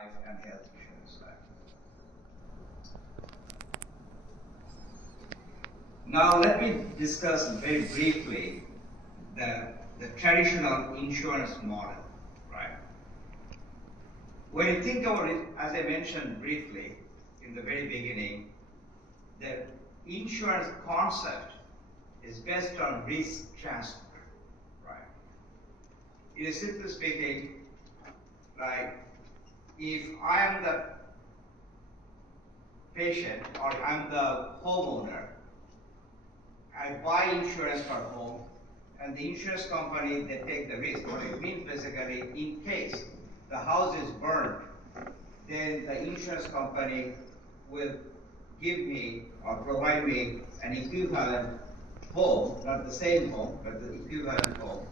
and health insurance life. Now let me discuss very briefly the traditional insurance model, right? When you think about it, as I mentioned briefly in the very beginning, the insurance concept is based on risk transfer, right? It is simply speaking, like if I am the patient or I'm the homeowner, I buy insurance for home, and the insurance company, they take the risk. What it means basically, in case the house is burned, then the insurance company will give me or provide me an equivalent home, not the same home, but the equivalent home.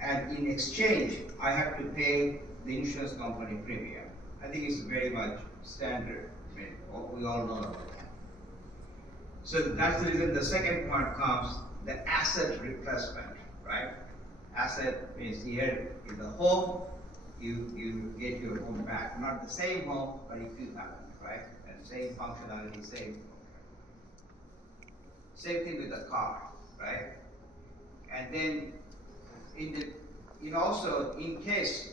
And in exchange, I have to pay the insurance company premium. I think it's very much standard. I mean, we all know about that. So that's the reason the second part comes, the asset replacement, right? Asset means here in the home, you get your home back. Not the same home, but equivalent, right? And same functionality, same thing with the car, right? And then also in case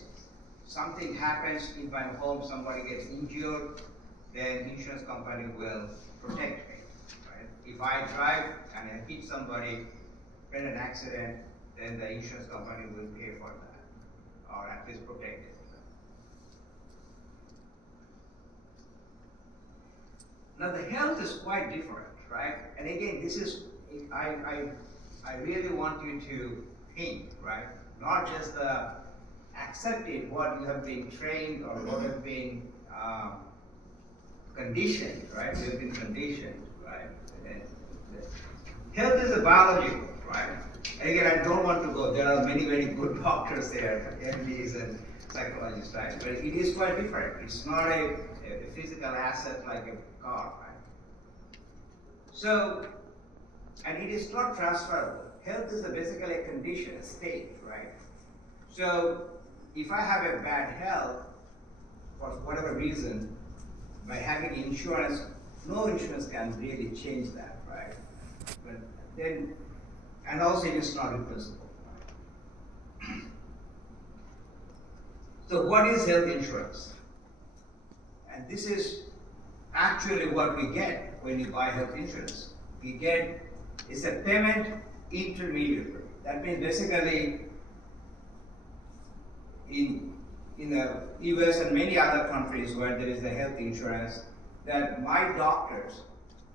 something happens in my home, somebody gets injured, then insurance company will protect me, right? If I drive and I hit somebody in an accident, then the insurance company will pay for that, or at least protect it. Now the health is quite different, right? And again, this is, I really want you to think, right? Not just accepting what you have been trained or what have been conditioned, right? You have been conditioned, right? And health is a biological, right? And again, I don't want to go, there are many, very good doctors there, MDs and psychologists, right? But it is quite different. It's not a physical asset like a car, right? So, and it is not transferable. Health is basically a condition, a state, right? So, if I have a bad health, for whatever reason, by having insurance, no insurance can really change that, right? But then, and also it is not replaceable. So what is health insurance? And this is actually what we get when you buy health insurance. We get, it's a payment intermediary. That means basically in the US and many other countries where there is a health insurance, that my doctors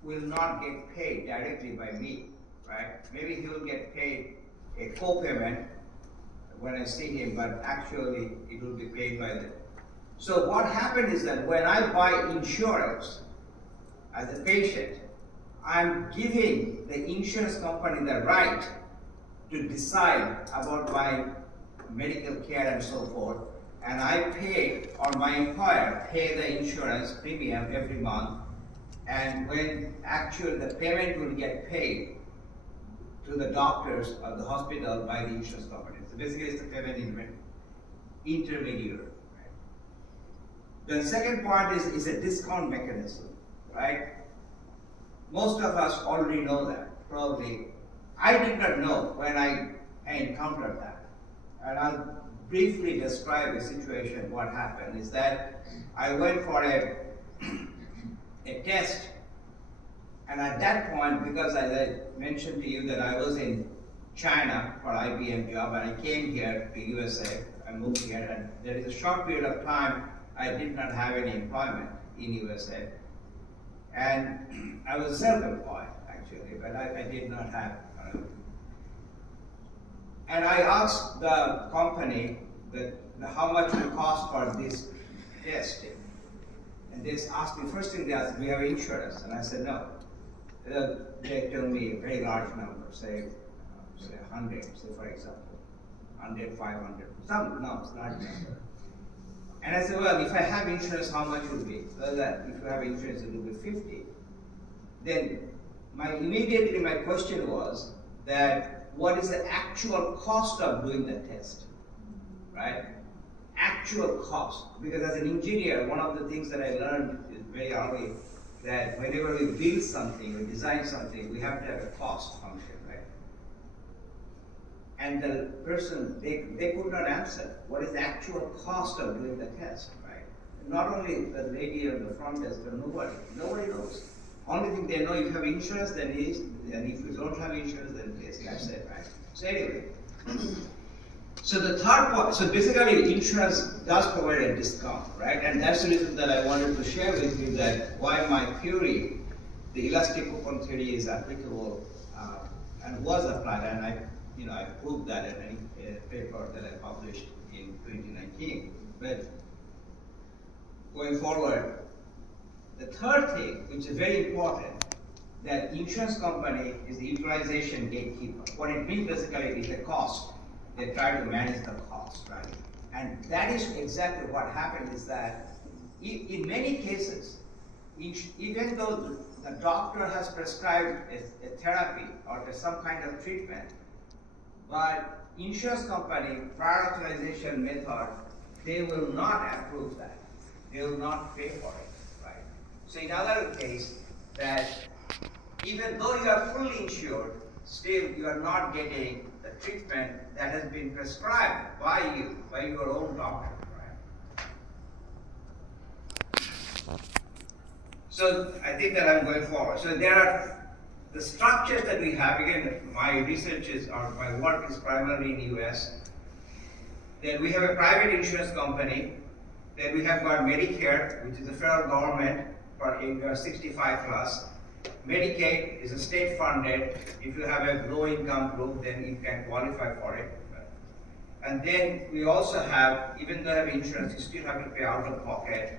will not get paid directly by me, right? Maybe he will get paid a co-payment when I see him, but actually it will be paid by them. So what happened is that when I buy insurance as a patient, I'm giving the insurance company the right to decide about my medical care and so forth, and I pay, or my employer pay the insurance premium every month, and when actually the payment will get paid to the doctors or the hospital by the insurance company. So basically it's the payment intermediary. Right? The second part is a discount mechanism, right? Most of us already know that, probably. I did not know when I encountered that. And I'll briefly describe the situation. What happened is that I went for a test, and at that point, because as I mentioned to you that I was in China for IBM job, and I came here to USA, I moved here, and there is a short period of time I did not have any employment in USA. And I was self-employed, actually, but I did not have. And I asked the company how much it would cost for this testing. And they asked me, first thing they asked, do you have insurance? And I said, no. They told me a very large number, say 100, say for example, 100, 500, no, it's not number. And I said, well, if I have insurance, how much will it be? Well, that if you have insurance, it will be 50. Then immediately my question was that what is the actual cost of doing the test, right? actual cost. Because as an engineer, one of the things that I learned is very early, that whenever we build something, we design something, we have to have a cost function, right? And the person, they could not answer what is the actual cost of doing the test, right? Not only the lady on the front desk, but nobody knows. Only thing they know, if you have insurance, then it is, and if you don't have insurance, then it's, that's it, right? So anyway, so the third point, so basically insurance does provide a discount, right? And that's the reason that I wanted to share with you that why my theory, the elastic coupon theory, is applicable and was applied, and I proved that in a paper that I published in 2019. But going forward, the third thing, which is very important, that insurance company is the utilization gatekeeper. What it means basically is the cost. They try to manage the cost, right? And that is exactly what happened is that in many cases, even though the doctor has prescribed a therapy or some kind of treatment, but insurance company, prior authorization method, they will not approve that. They will not pay for it, right? So in other case, that even though you are fully insured, still you are not getting the treatment that has been prescribed by you, by your own doctor, right? So I think that I'm going forward. So there are the structures that we have. Again, my research is, or my work is primarily in the US. Then we have a private insurance company. Then we have got Medicare, which is the federal government for 65 plus. Medicaid is a state funded. If you have a low income group, then you can qualify for it. And then we also have, even though you have insurance, you still have to pay out of pocket.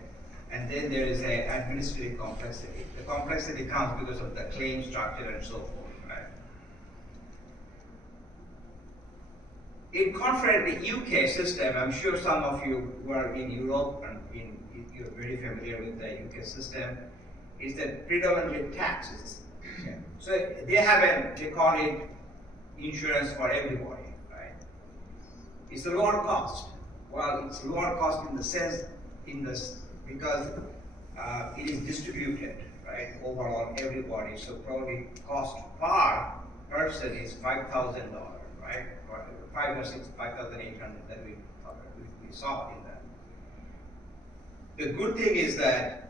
And then there is an administrative complexity. The complexity comes because of the claim structure and so forth, right? In contrary, the UK system, I'm sure some of you who are in Europe and you're very familiar with the UK system, is that predominantly taxes. Okay. So they call it insurance for everybody, right? It's a lower cost. Well, it's a lower cost in the sense, because it is distributed, right, overall everybody. So probably cost per person is $5,000, right? Or 5 or 6, 5,800 that we saw in that. The good thing is that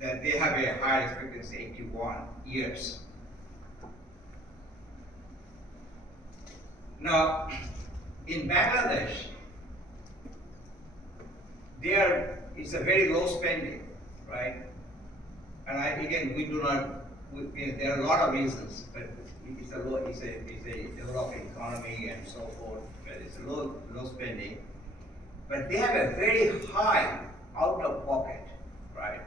they have a higher expectancy, 81 years. Now, in Bangladesh, it's a very low spending, right? And there are a lot of reasons, but it's a developing economy and so forth, but it's a low spending. But they have a very high out of pocket, right?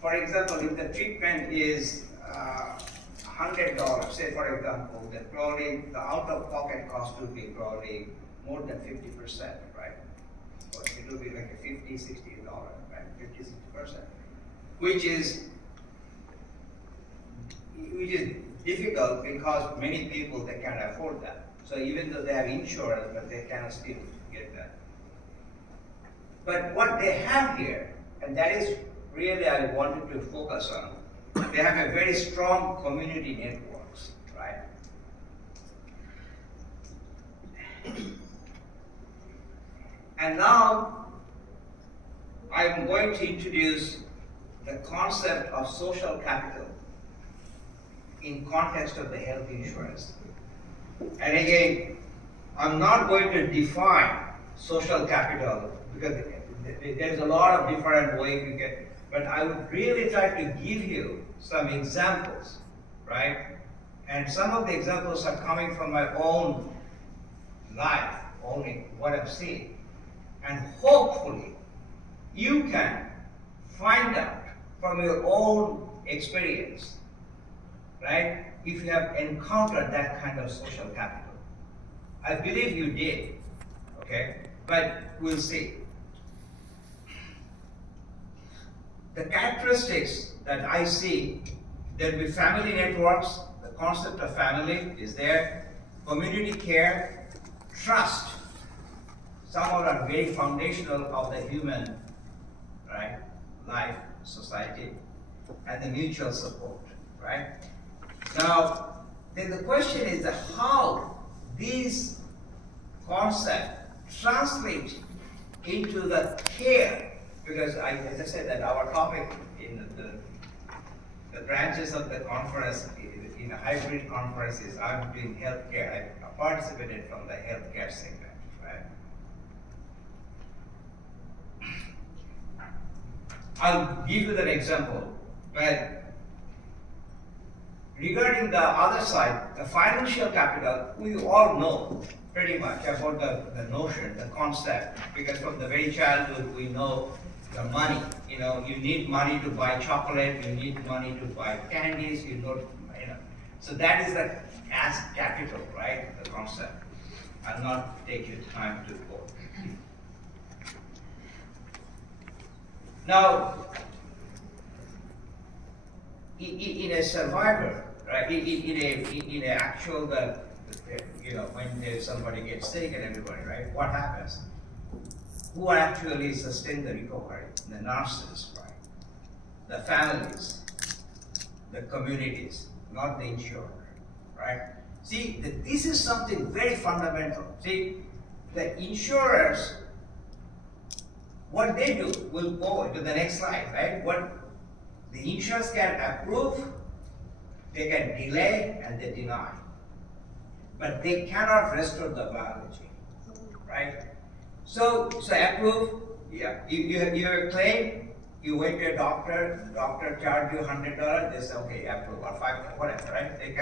For example, if the treatment is $100, say for example, then probably the out of pocket cost would be probably more than 50%, right? Or it will be like a $50, $60, right? 50, 60%, which is difficult because many people, they can't afford that. So even though they have insurance, but they cannot still get that. But what they have here, and that is really I wanted to focus on, they have a very strong community networks, right? And now I'm going to introduce the concept of social capital in context of the health insurance. And again, I'm not going to define social capital because there's a lot of different ways you get, but I would really try to give you some examples, right? And some of the examples are coming from my own life, only what I've seen. And hopefully, you can find out from your own experience, right? If you have encountered that kind of social capital. I believe you did, okay? But we'll see. The characteristics that I see, there'll be family networks, the concept of family is there, community care, trust. some are very foundational of the human, right, life, society, and the mutual support, right? Now, then the question is that how these concepts translate into the care, because as I said that our topic in the branches of the conference, in a hybrid conference is I'm doing healthcare. I participated from the healthcare segment, right? I'll give you an example, but regarding the other side, the financial capital, we all know pretty much about the notion, the concept, because from the very childhood we know the money. You know, you need money to buy chocolate, you need money to buy candies, you know. So that is the as capital, right? The concept. I'll not take your time to go. Now, in a survivor, right? In a actual, when somebody gets sick and everybody, right? What happens? Who actually sustain the recovery? The nurses, right? The families, the communities, not the insurer, right? See, this is something very fundamental. See, the insurers, what they do, we'll go to the next slide, right? What the insurers can approve, they can delay, and they deny. But they cannot restore the biology, right? So approve, yeah. You claim, you went to a doctor, the doctor charged you $100, they say, okay, approve, or $5, whatever, right? They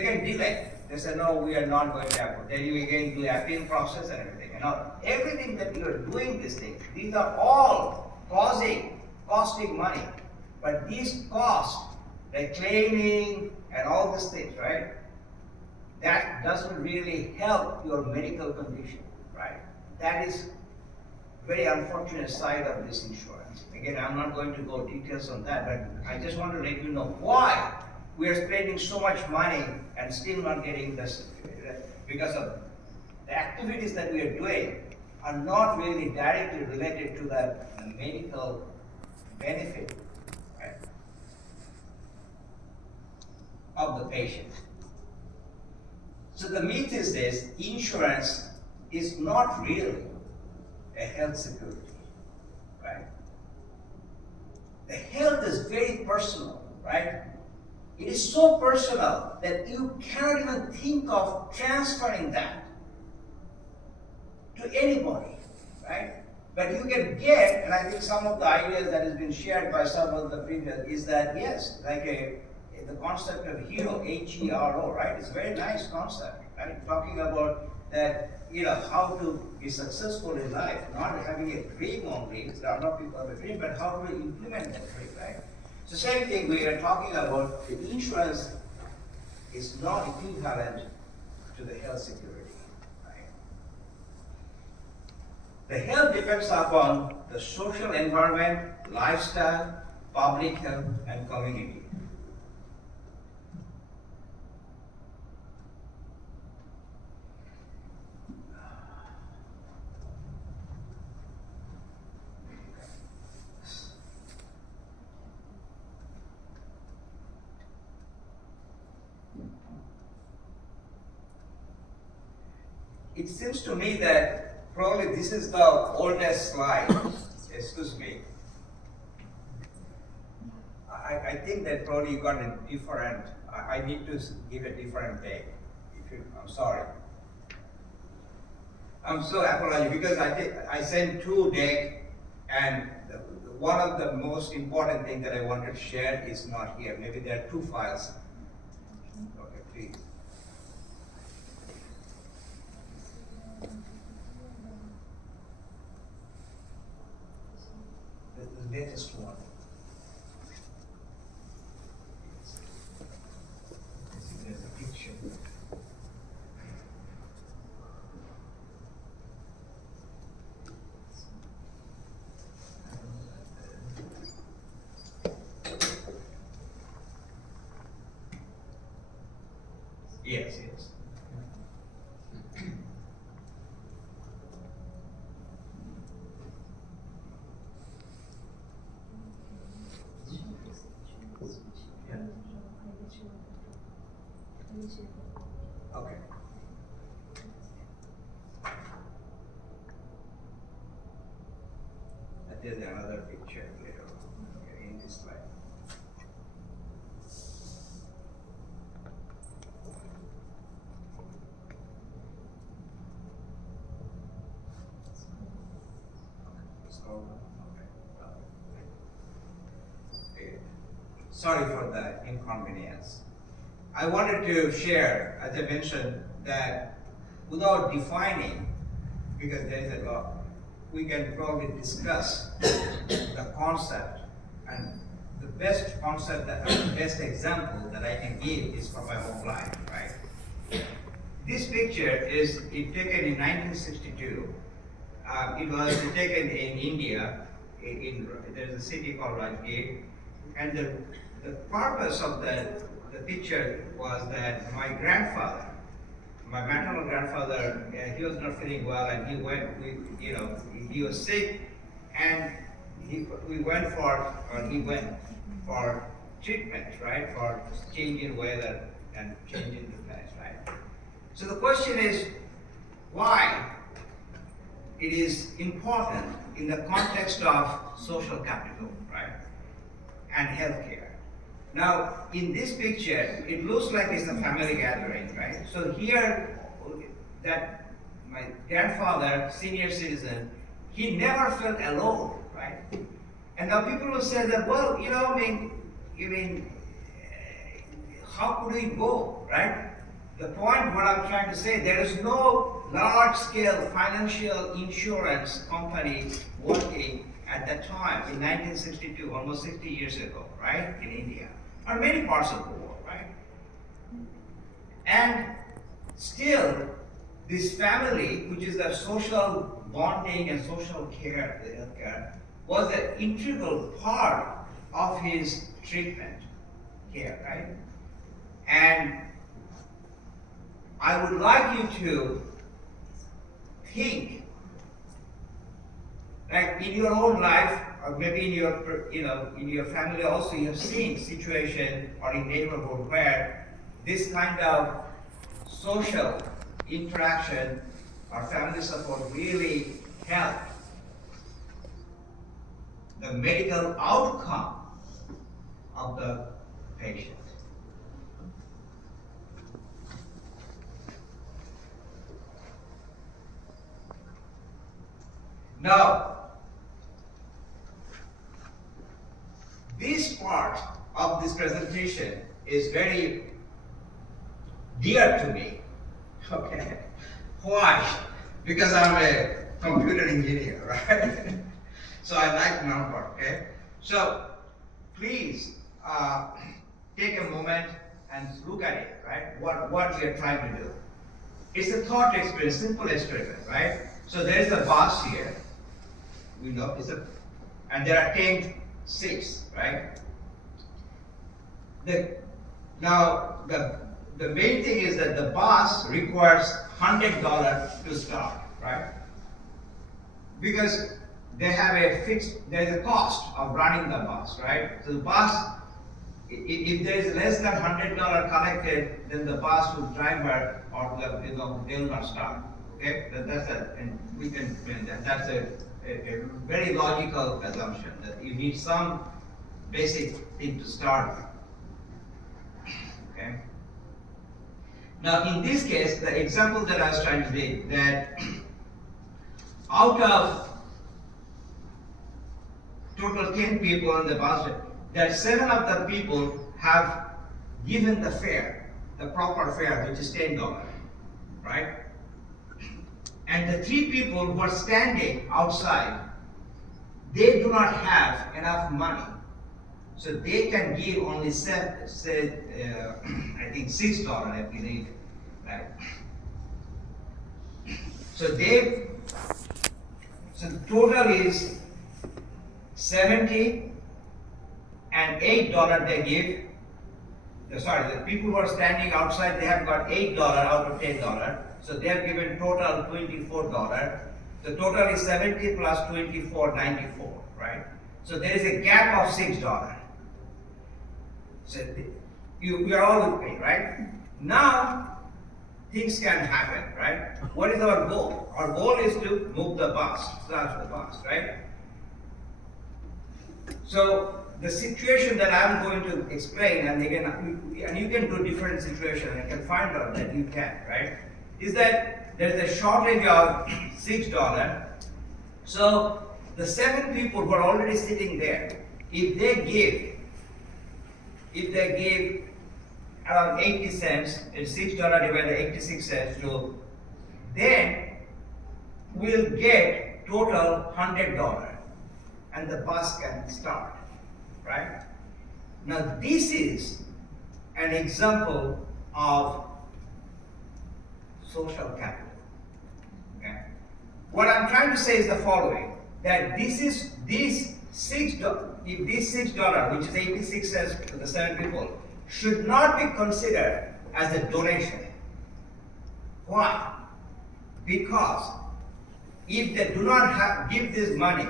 can delay. They say, no, we are not going to approve. Then you again do the appeal process and everything. And now, everything that you are doing these things, these are all costing money. But these costs, like claiming and all these things, right? That doesn't really help your medical condition, right? That is very unfortunate side of this insurance. Again, I'm not going to go details on that, but I just want to let you know why we are spending so much money and still not getting this, because of the activities that we are doing are not really directly related to the medical benefit, right, of the patient. So the myth is this: insurance is not really a health security, right? The health is very personal, right? It is so personal that you cannot even think of transferring that to anybody, right? But you can get, and I think some of the ideas that has been shared by some of the previous is that yes, like the concept of hero, H-E-R-O, right? It's a very nice concept, right? Talking about that, how to be successful in life, not having a dream only. There are not people have a dream, but how to implement that dream, right? So same thing we are talking about. The insurance is not equivalent to the health security, right? The health depends upon the social environment, lifestyle, public health, and community. It seems to me that probably this is the oldest slide. Excuse me. I think that probably you got a different, I need to give a different date. I'm sorry. I'm so apologetic because I sent 2 dates, and one of the most important things that I wanted to share is not here. Maybe there are 2 files. Okay, please. The latest one. There's a picture. Yes. there's another picture later on in this slide. Sorry for the inconvenience. I wanted to share, as I mentioned, that without defining, because there is a lot, we can probably discuss the concept. And the best concept, the best example that I can give is from my own life, right? This picture is taken in 1962. It was taken in India. There's a city called Rajgir, and the purpose of the picture was that my grandfather, my maternal grandfather, he was not feeling well, and he went, he was sick, and he went for treatment, right, for changing weather and changing the place, right? So the question is, why it is important in the context of social capital, right, and healthcare. Now, in this picture, it looks like it's a family gathering, right? So here, that my grandfather, senior citizen, he never felt alone, right? And now people will say that, well, how could we go, right? The point, what I'm trying to say, there is no large-scale financial insurance company working at that time in 1962, almost 60 years ago, right, in India, or many parts of the world, right? And still, this family, which is the social bonding and social care, the healthcare, was an integral part of his treatment care, right? And I would like you to think, like in your own life, or maybe in your family also, you have seen situation or in neighborhood where this kind of social interaction or family support really help the medical outcome of the patient. Now, this part of this presentation is very dear to me. Okay. Why? Because I'm a computer engineer, right? So I like number, okay? So please take a moment and look at it, right? What we are trying to do. It's a thought experiment, simple experiment, right? So there is a bus here. We know and there are 10 seats, right? Now the main thing is that the bus requires $100 to start, right? Because they have there's a cost of running the bus, right? So the bus, if there is less than $100 collected, then the bus will driver or they will not start. Okay, that's a very logical assumption that you need some basic thing to start with. Okay. Now, in this case, the example that I was trying to make, that out of total 10 people in the bus, that 7 of the people have given the fare, the proper fare, which is $10, right? And the 3 people who are standing outside, they do not have enough money. So they can give only I think $6, I believe, right? So the total is 70 and $8 they give. The people who are standing outside, they have got $8 out of $10. So they have given total $24. The total is 70 plus 24, 94, right? So there is a gap of $6. So we are all with me, right? Now, things can happen, right? What is our goal? Our goal is to move the bus, start the bus, right? So the situation that I'm going to explain, and you can do different situations, and you can find out that you can, right? Is that there's a shortage of $6. So the 7 people who are already sitting there, if they give around 80 cents, it's $6 divided 86 cents, so then we'll get total $100, and the bus can start, right? Now this is an example of social capital. Okay? What I'm trying to say is the following: that this $6, if this $6, which is 86 cents to the 7 people, should not be considered as a donation. Why? Because if they do not give this money,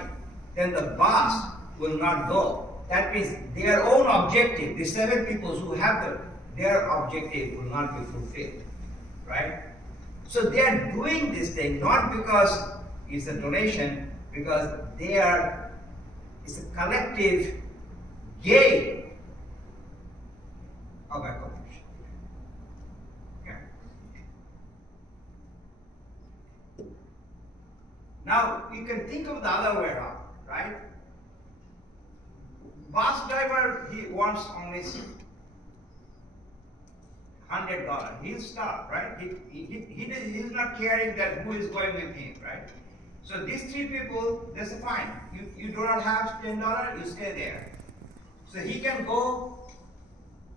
then the bus will not go. That means their own objective, the 7 people who have their objective will not be fulfilled, right? So they are doing this thing not because it's a donation, because it's a collective gain of accomplishment. Okay. Now you can think of the other way around, right? Bus driver, he wants only $100. He'll stop, right? He's not caring that who is going with him, right? So these 3 people, they say, fine. You do not have $10, you stay there. So he can go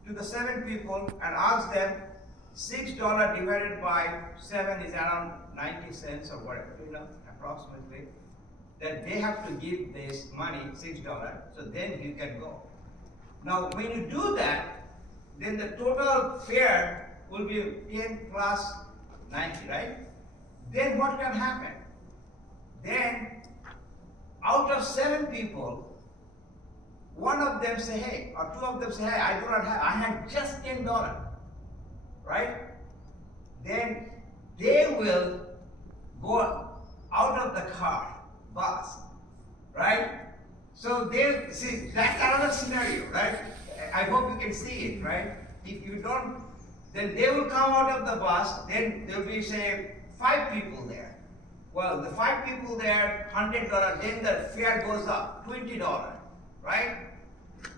to the 7 people and ask them, $6 divided by 7 is around 90 cents or whatever, approximately. That they have to give this money, $6, so then you can go. Now, when you do that, then the total fare will be 10 plus 90, right? Then what can happen? Then, out of 7 people, one of them say, hey, or 2 of them say, hey, I do not have, I had just $10, right? Then they will go out of the bus, right? So they see, that's another scenario, right? I hope you can see it, right? If you don't, then they will come out of the bus, then there will be, say, 5 people there. Well, the 5 people there, $100, then the fare goes up, $20, right?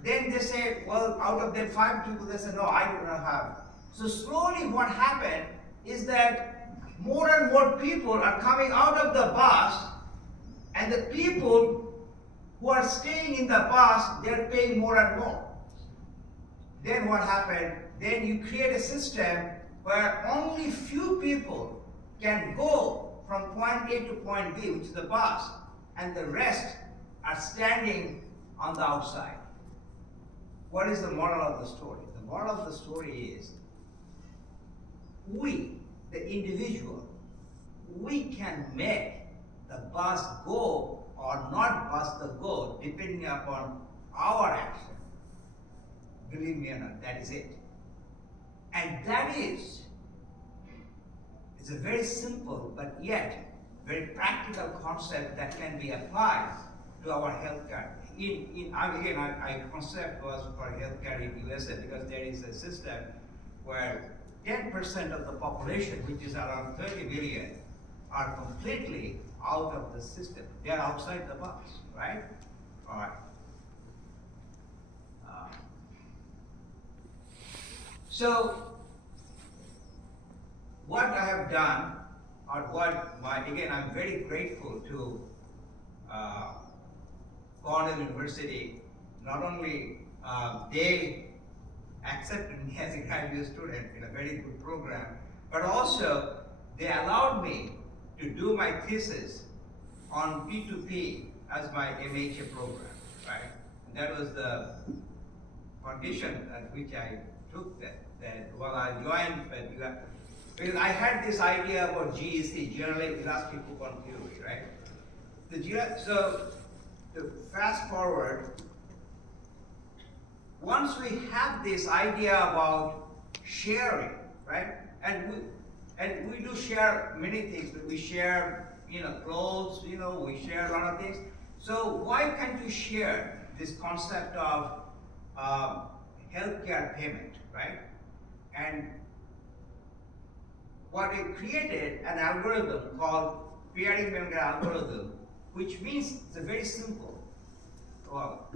Then they say, well, out of that 5 people, they say, no, I do not have. So slowly what happened is that more and more people are coming out of the bus, and the people who are staying in the bus, they're paying more and more. Then what happened? Then you create a system where only few people can go from point A to point B, which is the bus, and the rest are standing on the outside. What is the moral of the story? The moral of the story is we, the individual, we can make the bus go or not bus the go depending upon our action. Believe me or not, that is it. And that is, it's a very simple but yet very practical concept that can be applied to our healthcare. My concept was for healthcare in USA because there is a system where 10% of the population, which is around 30 million, are completely out of the system. They are outside the box, right? All right. So, what I have done, again, I'm very grateful to Cornell University. Not only they accepted me as a graduate student in a very good program, but also they allowed me to do my thesis on P2P as my MHA program, right? And that was the condition at which I took that I joined, because I had this idea about GEC, General Elastic Coupon Theory, right? So, to fast forward, once we have this idea about sharing, right? And we do share many things, but we share, clothes, we share a lot of things. So why can't you share this concept of healthcare payment, right? And what it created an algorithm called pairing member algorithm, which means it's a very simple. Well,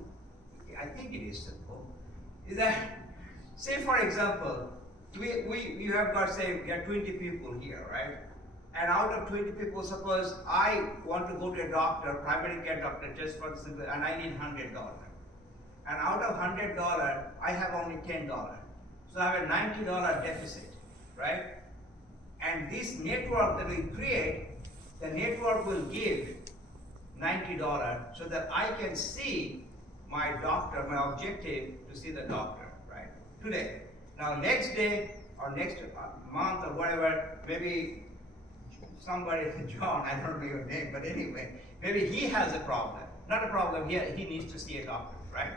I think it is simple. Is that, say for example, you have got, say, we have 20 people here, right? And out of 20 people, suppose I want to go to a doctor, primary care doctor, just for the simple, and I need $100. And out of $100, I have only $10. So I have a $90 deficit, right? And this network that we create, the network will give $90 so that I can see my doctor, my objective to see the doctor, right? Today. Now next day or next month or whatever, maybe somebody, John, I don't know your name, but anyway, maybe he has a problem. Not a problem here, he needs to see a doctor, right?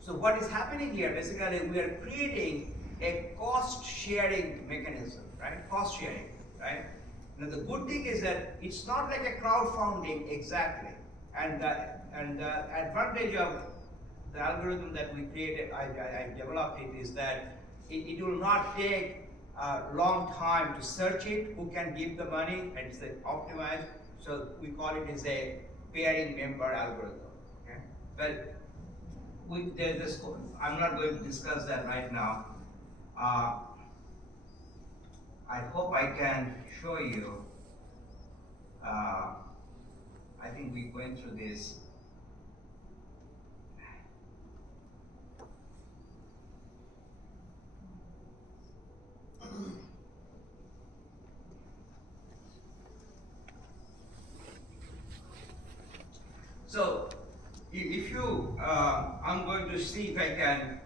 So what is happening here, basically we are creating a cost sharing mechanism, right? Cost sharing, right? Now the good thing is that it's not like a crowdfunding exactly. And the advantage of the algorithm that we created, I developed it, is that it will not take a long time to search it, who can give the money, and it's optimized. So we call it as a pairing member algorithm. Okay? But there's this, I'm not going to discuss that right now. I hope I can show you. I think we're going through this. So, if you, I'm going to see if I can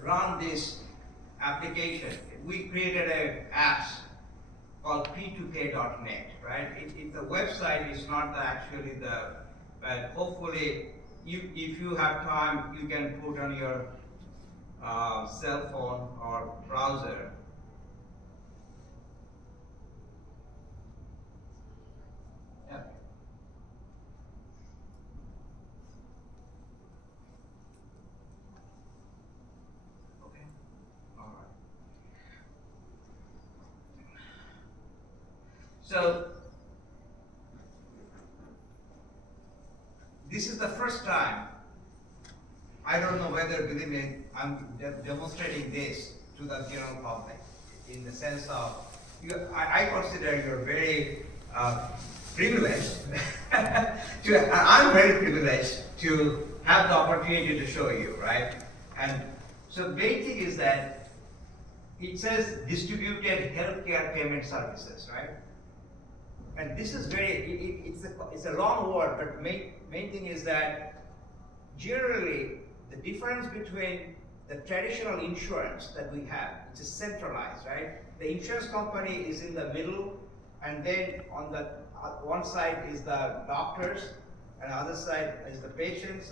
run this application. We created an app called p2k.net, right? The website is not actually but hopefully, if you have time, you can put on your cell phone or browser. Yeah. Okay. All right. So this is the first time. I don't know whether, believe me, I'm demonstrating this to the general public in the sense of, I consider you're very privileged. I'm very privileged to have the opportunity to show you, right? And so the main thing is that it says distributed healthcare payment services, right? And this is very, it's a long word, but main thing is that generally the difference between the traditional insurance that we have, which is centralized, right? The insurance company is in the middle, and then on the one side is the doctors, and the other side is the patients,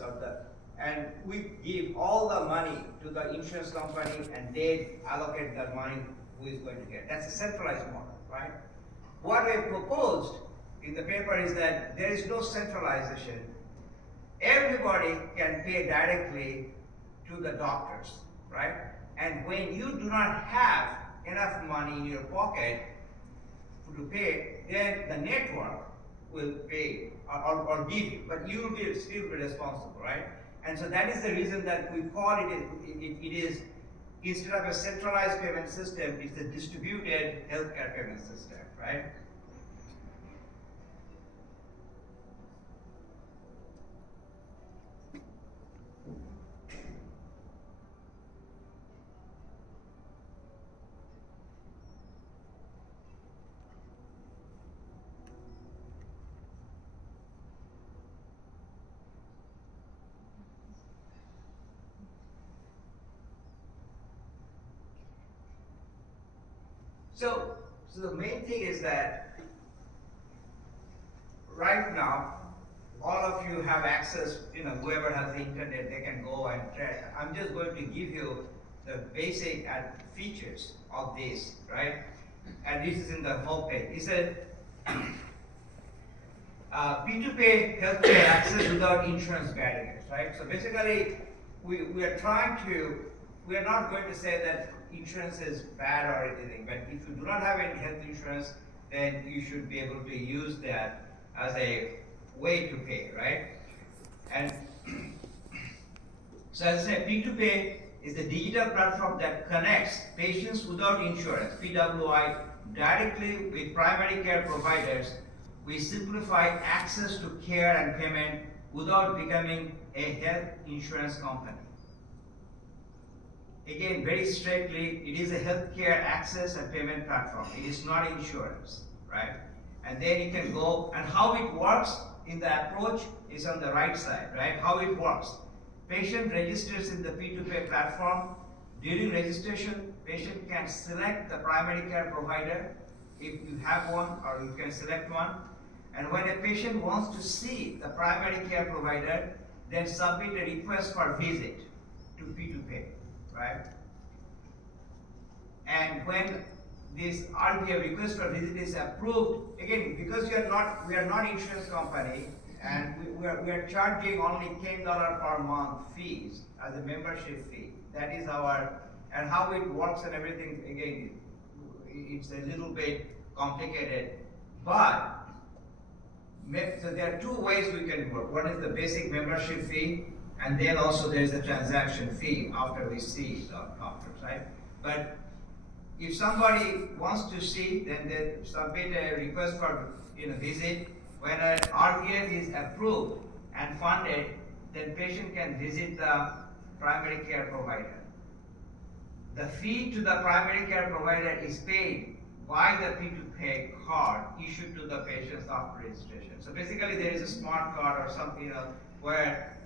and we give all the money to the insurance company, and they allocate that money who is going to get. That's a centralized model, right? What we proposed in the paper is that there is no centralization. Everybody can pay directly to the doctors, right? And when you do not have enough money in your pocket to pay, then the network will pay or give you, but you will still be responsible, right? And so that is the reason that we call it is, instead of a centralized payment system, it's a distributed healthcare payment system, right? So the main thing is that right now, all of you have access, whoever has the internet, they can go and track. I'm just going to give you the basic features of this, right? And this is in the home page. It said, P2P healthcare access without insurance barriers, right? So basically, we are not going to say that insurance is bad or anything, but if you do not have any health insurance, then you should be able to use that as a way to pay, right? And so as I said, P2Pay is the digital platform that connects patients without insurance, PWI, directly with primary care providers. We simplify access to care and payment without becoming a health insurance company. Again, very strictly, it is a healthcare access and payment platform. It is not insurance, right? And then you can go, and how it works in the approach is on the right side, right? How it works. Patient registers in the P2Pay platform. During registration, patient can select the primary care provider if you have one, or you can select one. And when a patient wants to see the primary care provider, then submit a request for visit to P2Pay, right? And when this RVA request for visit is approved, again, because we are not insurance company, and we are charging only $10 per month fees as a membership fee. That is our, and how it works and everything, again, it's a little bit complicated, but so there are two ways we can work. One is the basic membership fee, and then also there's a transaction fee after we see the doctors, right? But if somebody wants to see, then they submit a request for visit. When an RVF is approved and funded, then patient can visit the primary care provider. The fee to the primary care provider is paid by the P2Pay card issued to the patient's after registration. So basically, there is a smart card or something where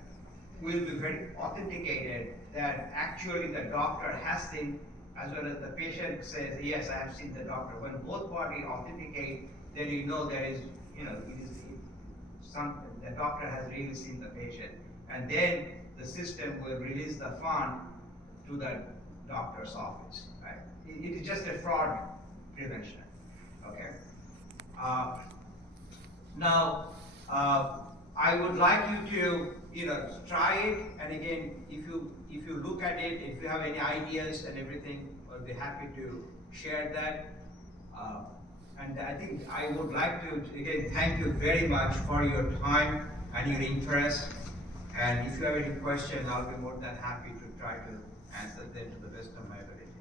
will be very authenticated that actually the doctor has seen, as well as the patient says, yes, I have seen the doctor. When both parties authenticate, then you know there is, the doctor has really seen the patient. And then the system will release the fund to the doctor's office, right? It is just a fraud prevention, okay? Now, I would like you to, try it, and again, if you look at it, if you have any ideas and everything, I'll be happy to share that. And I think I would like to, again, thank you very much for your time and your interest. And if you have any questions, I'll be more than happy to try to answer them to the best of my ability.